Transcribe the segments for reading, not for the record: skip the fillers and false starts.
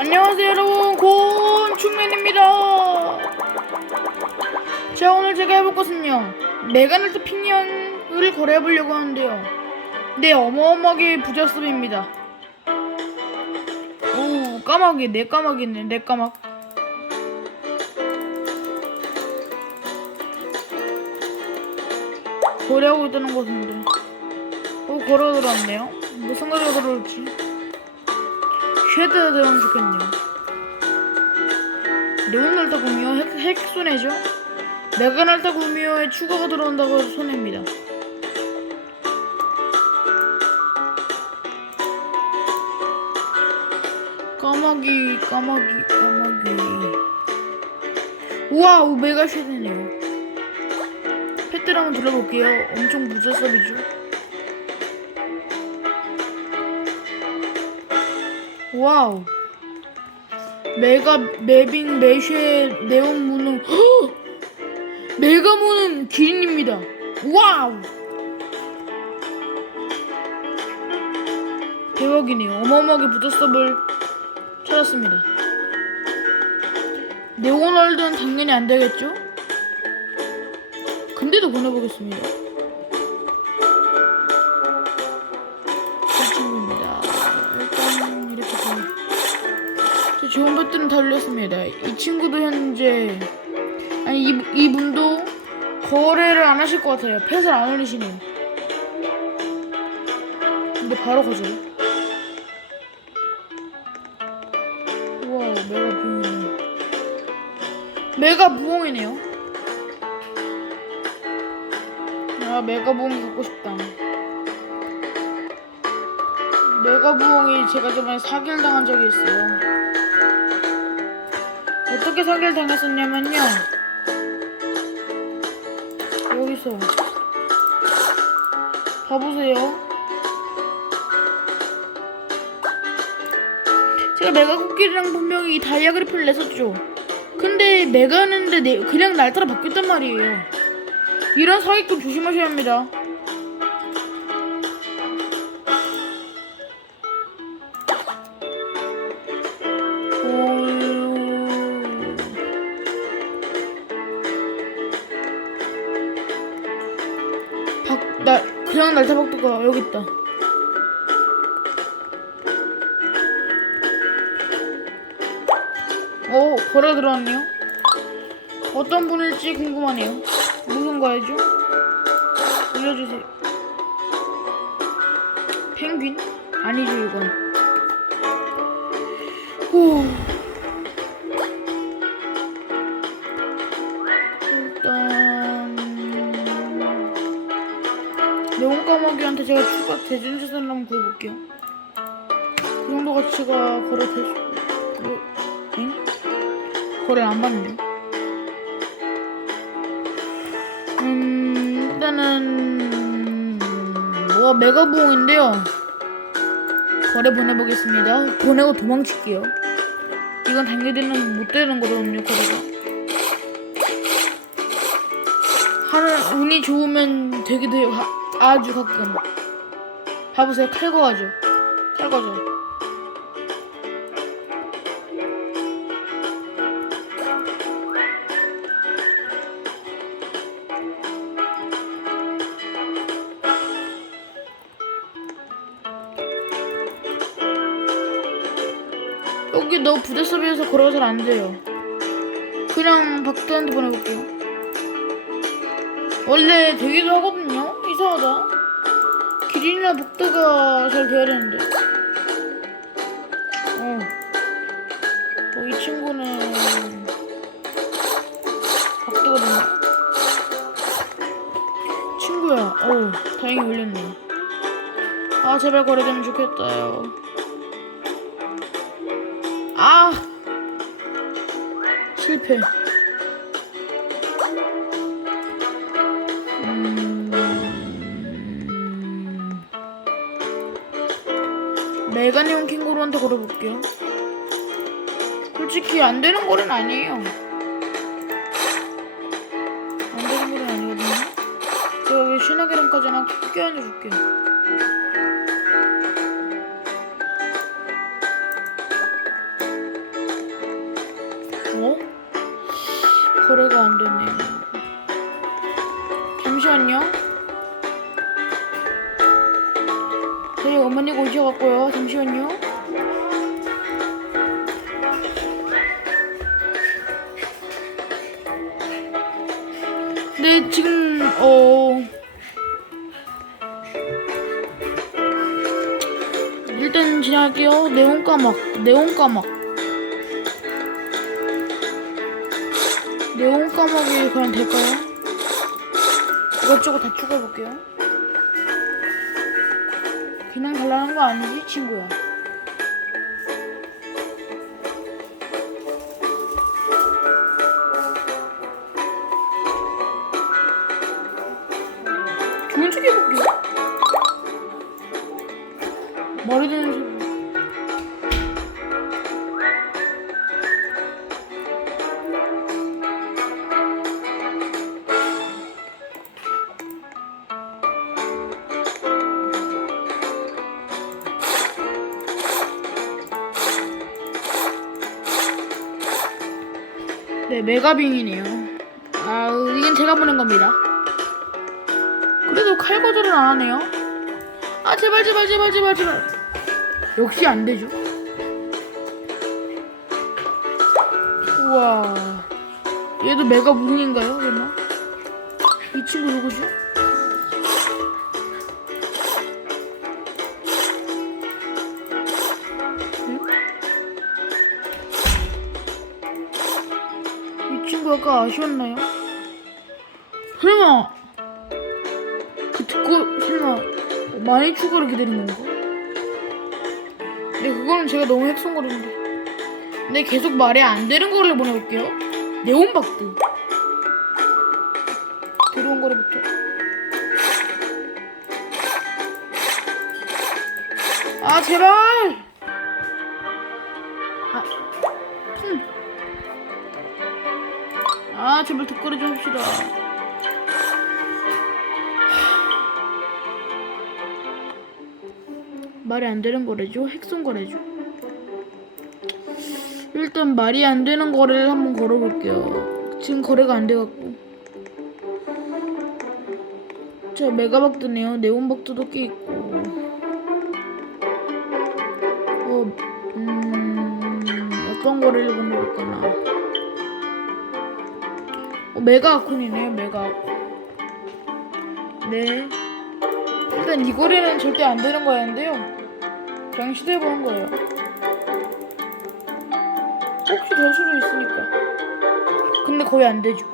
안녕하세요 여러분, 곤충맨입니다. 자, 오늘 제가 해볼 것은요, 메가나이트 핑령을 거래해보려고 하는데요. 네, 어마어마하게 부자습입니다. 오, 까마귀, 내 까마귀네, 내 까막. 거래하고 있다는 것인데, 거래가 들어왔네요. 무슨 거래가 들어올지. 쉐드 들어오면 좋겠네요. 레온날타 구미호 핵 손해죠? 메가날타 구미호에 추가가 들어온다고 해서 손해입니다. 까마귀. 우와, 메가 쉐드네요. 펫들 한번 들어볼게요. 엄청 무자섭이죠. 와우. 메가 메빈 메쉐 네온 무는 메가 무는 기린입니다. 와우. 대박이네요. 어마어마하게 부자섭을 찾았습니다. 네오널드는 당연히 안 되겠죠? 근데도 보내보겠습니다. 이 친구입니다. 일단 이렇게 제 좋은 것들은 다 올렸습니다. 이 친구도 현재 이분도 거래를 안 하실 것 같아요. 펫을 안 올리시네요. 근데 바로 가져요. 우와, 메가 부엉이네요. 아, 메가 부엉이 갖고 싶다. 메가 부엉이 제가 저번에 사기를 당한 적이 있어요. 어떻게 사기를 당했었냐면요, 여기서 봐보세요. 제가 메가 코끼리랑 분명히 다이아 그리프를 냈었죠. 근데 메가는데 그냥 날따라 바뀌었단 말이에요. 이런 사기꾼 조심하셔야 합니다. 그냥 날타박두가 여기 있다. 거래 들어왔네요. 어떤 분일지 궁금하네요. 무슨 거야죠? 알려주세요. 펭귄? 아니죠, 이건. 후. 일단 네온 까마귀한테 제가 추가 대전재산을 한번 구해볼게요. 그 정도 가치가 거래될 수... 응? 거래를 안 받는데. 일단은 메가 부엉인데요. 거래 보내보겠습니다. 보내고 도망칠게요. 이건 단계되는 못 되는 거거든요, 거래가. 운이 좋으면 되기도 해요. 아주 가끔. 봐보세요. 칼거하죠. 칼거죠. 여기 너무 부대섭이어서 거래가 잘 안 돼요. 그냥 박두한테 보내볼게요. 원래 되기도 하거든요. 이상하다. 기린이나 박두가 잘 돼야 되는데. 이 친구는 박두거든요. 친구야. 다행히 올렸네. 아, 제발 거래되면 좋겠다요. 아, 실패. 메가네온 캥거루한테 걸어볼게요. 솔직히 안 되는 거는 아니에요. 안 되는 거는 아니거든요. 제가 왜 신화계랑까지 하나 껴안아줄게요. 거래가 안 되네요. 잠시만요. 저희 어머니가 오셔갖고요. 잠시만요. 네, 지금 일단 진행할게요. 네온 까막. 네온 까막이 과연 될까요? 이것저것 다 추가해볼게요. 그냥 달라는 거 아니지, 친구야? 좋은 척 해볼게요. 말이 되는 소리. 네, 메가빙이네요. 아, 이건 제가 보낸 겁니다. 그래도 칼 거절은 안 하네요. 아, 제발. 역시 안 되죠. 우와. 얘도 메가 무빙인가요, 설마? 이 친구 누구죠? 이 친구 아까 아쉬웠나요? 설마 설마 많이 추가를 기다린 건가? 근데 그거는 제가 너무 핵송거리는데. 근데 계속 말이 안 되는 거를 보내볼게요. 네온박드 들어온 거래부터. 아, 제발. 제발 득거리 좀 합시다. 말이 안 되는 거래죠? 핵송 거래죠? 일단 말이 안 되는 거래를 한번 걸어볼게요. 지금 거래가 안 돼갖고. 저 메가박드네요. 네온박드도 꽤 있고. 어떤 거래를 보내볼까나. 메가아콘이네요. 메가아콘. 네. 일단 이 거래는 절대 안 되는 거였는데요. 그냥 시도해보는 거예요. 혹시 될 수도 있으니까. 근데 거의 안 되죠.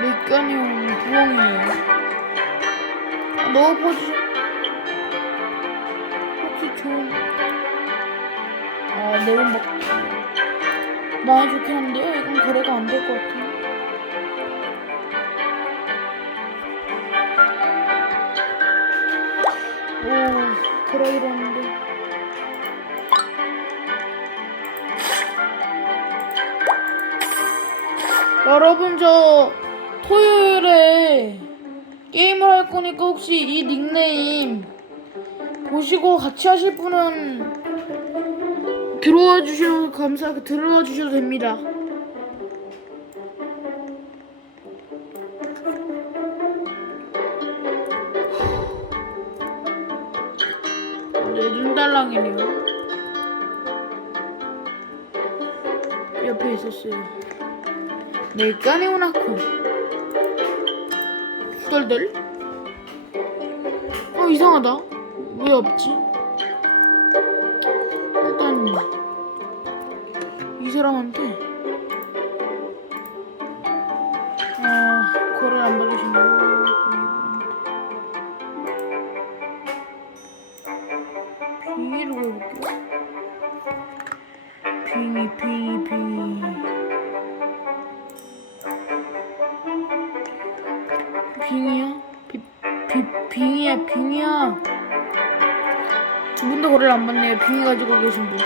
메가니온 부엉이에요. 넣어보지. 혹시 좋은 네온박드 많이 좋긴 한데요. 이건 거래가 안 될 것 같아요. 거래 이러는데. 여러분, 저 토요일에 게임을 할 거니까 혹시 이 닉네임 보시고 같이 하실 분은 들어와 주셔도 됩니다. 네, 눈달랑이네요. 옆에 있었어요. 메가니온 아콘 후덜덜? 이상하다. 왜 없지? 일단 이 사람한테 거래를 안 받으시네요. 빙의를 해볼게요. 빙의. 빙의야? 빙이야 빙이야. 두 분 다 거래를 안 받네요. 빙이 가지고 계신 분.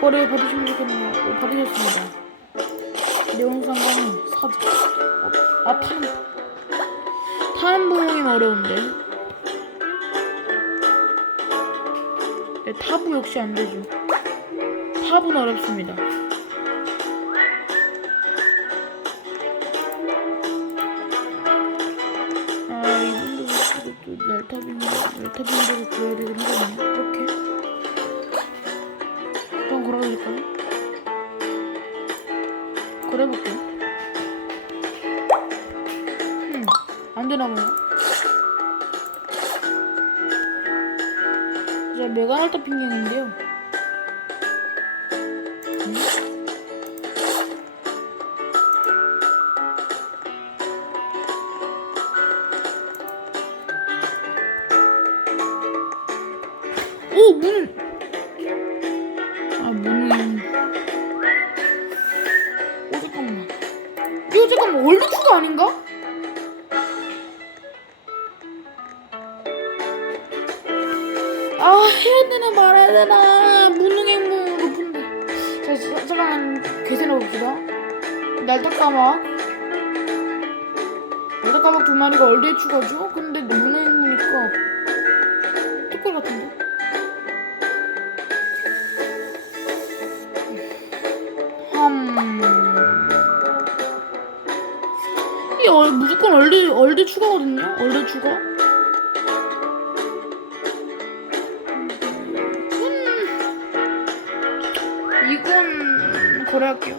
거래 받으시면 좋겠네요. 받으셨습니다. 내용상관은 사자. 타는 모형이 어려운데. 네, 타부 역시 안 되죠. 타부는 어렵습니다. 이분도 날타빈으로 구해야 되긴 하거든요. 이렇게 한번 걸어볼까요? 걸어볼게요. 안 되나봐요. 자, 메가날타 핑계인데요. 오! 문! 문은... 잠깐만. 이거 잠깐만, 월드추가 아닌가? 해야 되나 말아야 되나. 무능행무 높은데. 자, 잠깐 계산해 봅시다. 날딱까막 두 마리가 얼대에 추가죠? 근데 무능행무니까 특별 같은데? 이게 무조건 얼대 추가거든요? 얼대 추가? 이건 거래할게요.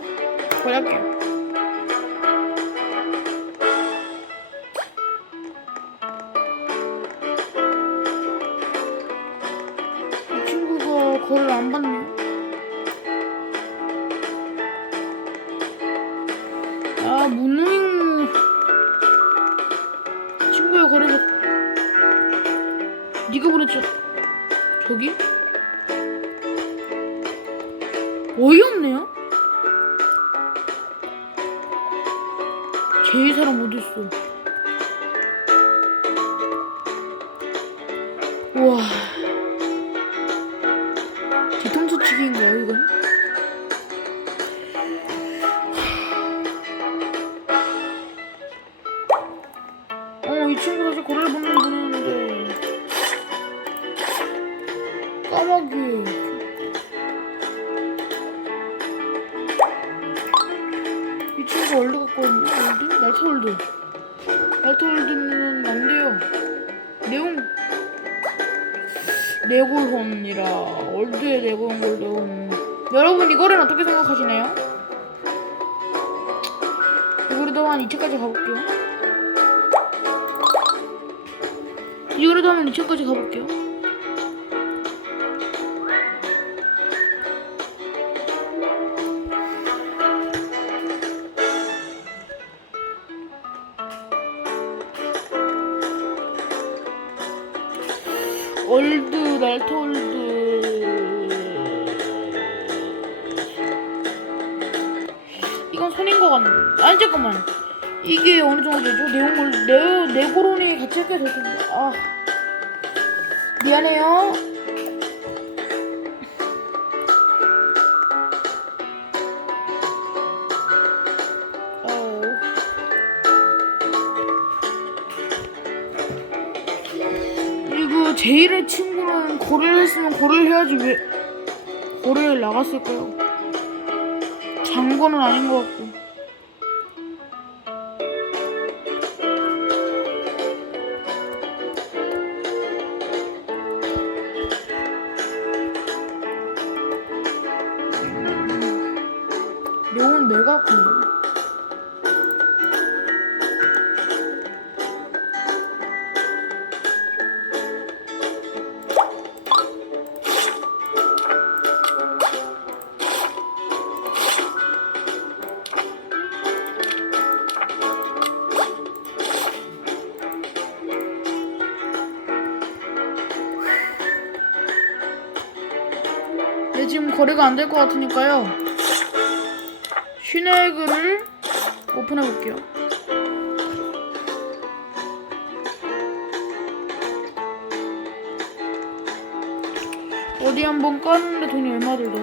이 친구가 거래를 안 받네요. 무능행무 친구야 거래가 네가 보냈죠? 저기? 어이없네요? 제일 사람 어딨어? 우와, 뒤통수 치기인가요 이건? 이 친구 다시 거래를 받는 분인데 까마귀. 이 친구 월드 갖고 있네. 월드? 날타월드는 안 돼요. 네골혼이라 월드의 네골혼. 여러분 이거는 어떻게 생각하시나요? 이거라도 한 2층까지 가볼게요. 이거라도 한 2층까지 가볼게요. 날타월드 이건 손인 것 같네. 아니 잠깐만, 이게 어느 정도 되죠? 네고론이 같이 할게 될 텐데. 미안해요. 그리고 제일의 친구는 거래를 했으면 거래를 해야지 왜 거래를 나갔을까요? 장거는 아닌 것 같고. 네온 메가군. 지금 거래가 안 될 것 같으니까요. 슈네그를 오픈해 볼게요. 어디 한번 까는데 돈이 얼마 들더라?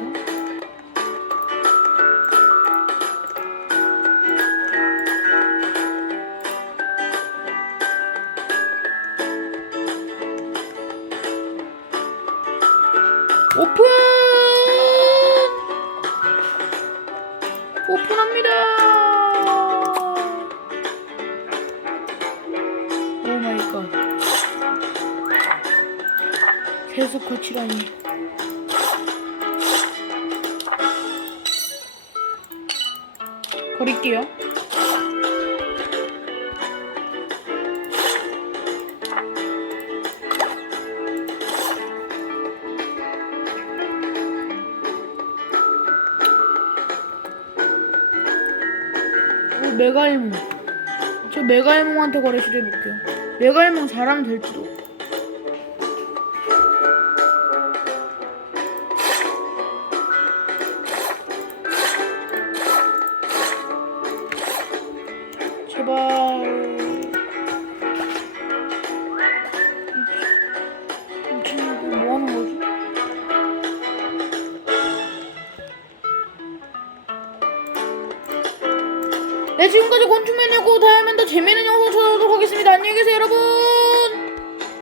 오픈! 오픈합니다. 오 마이 갓. 계속 거치라니. 버릴게요. 오, 메가일몽. 저 메가일몽한테 거래 시도해볼게요. 메가일몽 잘하면 될지도. 제발. 이 친구 뭐 하는 거지? 네, 지금까지 곤충맨이었고 다음엔 더 재미있는 영상 찾아오도록 하겠습니다. 안녕히 계세요, 여러분.